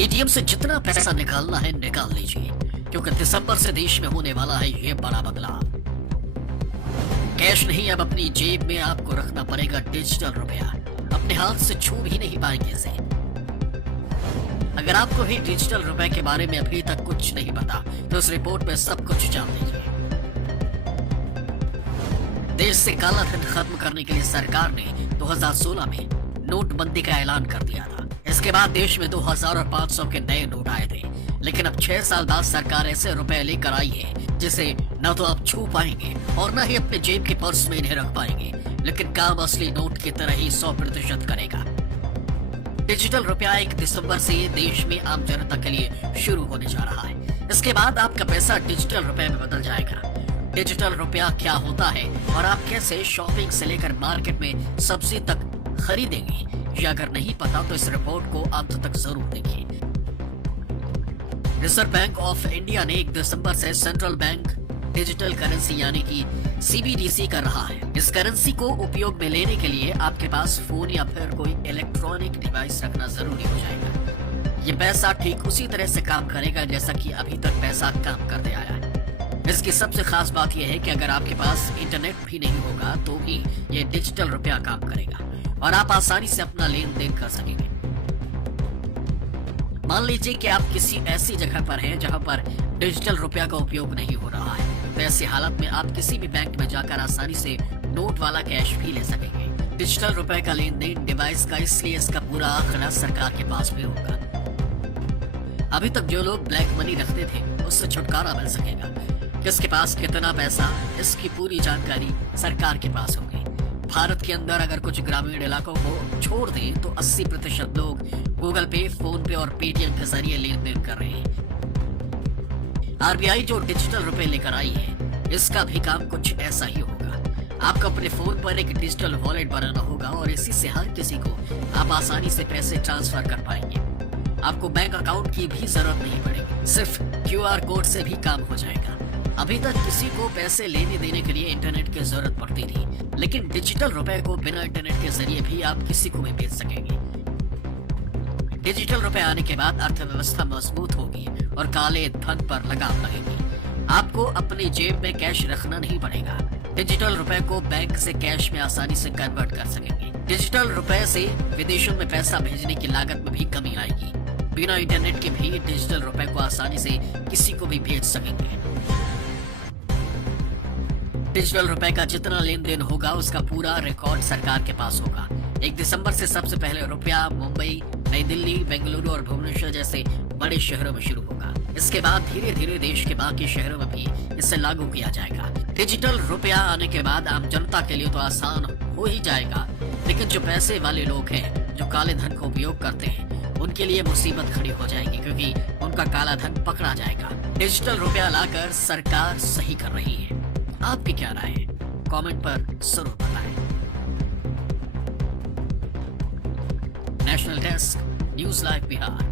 ATM से जितना पैसा निकालना है निकाल लीजिए, क्योंकि दिसंबर से देश में होने वाला है ये बड़ा बदलाव। कैश नहीं, अब अपनी जेब में आपको रखना पड़ेगा डिजिटल रुपया। अपने हाथ से छू भी नहीं पाएंगे इसे। अगर आपको भी डिजिटल रुपए के बारे में अभी तक कुछ नहीं पता तो इस रिपोर्ट में सब कुछ जान लीजिए। देश से काला धन खत्म करने के लिए सरकार ने 2016 में नोटबंदी का ऐलान कर दिया था। इसके बाद देश में 2000 और 500 के नए नोट आए थे, लेकिन अब 6 साल बाद सरकार ऐसे रुपए लेकर आई है जिसे न तो आप छू पाएंगे और न ही अपने जेब के पर्स में इन्हें रख पाएंगे, लेकिन काम असली नोट की तरह ही 100% करेगा। डिजिटल रुपया 1 दिसंबर से देश में आम जनता के लिए शुरू होने जा रहा है। इसके बाद आपका पैसा डिजिटल रुपए में बदल जाएगा। डिजिटल रुपया क्या होता है और आप कैसे शॉपिंग से लेकर मार्केट में सब्जी तक खरीदेंगे, ये अगर नहीं पता तो इस रिपोर्ट को अंत तक जरूर देखिए। रिजर्व बैंक ऑफ इंडिया ने 1 दिसंबर से सेंट्रल बैंक डिजिटल करेंसी यानी कि सीबीडीसी कर रहा है। इस करेंसी को उपयोग में लेने के लिए आपके पास फोन या फिर कोई इलेक्ट्रॉनिक डिवाइस रखना जरूरी हो जाएगा। ये पैसा ठीक उसी तरह से काम करेगा जैसा कि अभी तक पैसा काम करते आया है। इसकी सबसे खास बात यह है कि अगर आपके पास इंटरनेट भी नहीं होगा तो भी ये डिजिटल रुपया काम करेगा और आप आसानी से अपना लेन देन कर सकेंगे। मान लीजिए कि आप किसी ऐसी जगह पर हैं जहां पर डिजिटल रुपया का उपयोग नहीं हो रहा है, तो ऐसी हालत में आप किसी भी बैंक में जाकर आसानी से नोट वाला कैश भी ले सकेंगे। डिजिटल रुपए का लेन देन डिवाइस का, इसलिए इसका पूरा आंकड़ा सरकार के पास भी होगा। अभी तक जो लोग ब्लैक मनी रखते थे उससे छुटकारा मिल सकेगा। किसके पास कितना पैसा, इसकी पूरी जानकारी सरकार के पास होगी। भारत के अंदर अगर कुछ ग्रामीण इलाकों को छोड़ दें तो 80% लोग गूगल पे, फोन पे और पेटीएम के जरिए लेन देन कर रहे हैं। आरबीआई जो डिजिटल रुपए लेकर आई है, इसका भी काम कुछ ऐसा ही होगा। आपको अपने फोन पर एक डिजिटल वॉलेट बनाना होगा और इसी से हर किसी को आप आसानी से पैसे ट्रांसफर कर पाएंगे। आपको बैंक अकाउंट की भी जरूरत नहीं पड़ेगी, सिर्फ क्यूआर कोड से भी काम हो जाएगा। अभी तक किसी को पैसे लेने देने के लिए इंटरनेट की जरूरत पड़ती थी, लेकिन डिजिटल रुपए को बिना इंटरनेट के जरिए भी आप किसी को भी भेज सकेंगे। डिजिटल रुपए आने के बाद अर्थव्यवस्था मजबूत होगी और काले धन पर लगाम लगेगी। आपको अपनी जेब में कैश रखना नहीं पड़ेगा। डिजिटल रुपए को बैंक से कैश में आसानी से कन्वर्ट कर सकेंगे। डिजिटल रुपए से विदेशों में पैसा भेजने की लागत में भी कमी आएगी। बिना इंटरनेट के भी डिजिटल रुपए को आसानी से किसी को भी भेज सकेंगे। डिजिटल रुपए का जितना लेन देन होगा उसका पूरा रिकॉर्ड सरकार के पास होगा। 1 दिसंबर से सबसे पहले रुपया मुंबई, नई दिल्ली, बेंगलुरु और भुवनेश्वर जैसे बड़े शहरों में शुरू होगा। इसके बाद धीरे धीरे देश के बाकी शहरों में भी इसे लागू किया जाएगा। डिजिटल रुपया आने के बाद आम जनता के लिए तो आसान हो ही जाएगा, लेकिन जो पैसे वाले लोग हैं, जो काले धन का उपयोग करते हैं, उनके लिए मुसीबत खड़ी हो जाएगी, क्योंकि उनका काला धन पकड़ा जाएगा। डिजिटल रुपया लाकर सरकार सही कर रही है। आपकी क्या राय है? कमेंट पर जरूर बताएं। National desk, news live Bihar.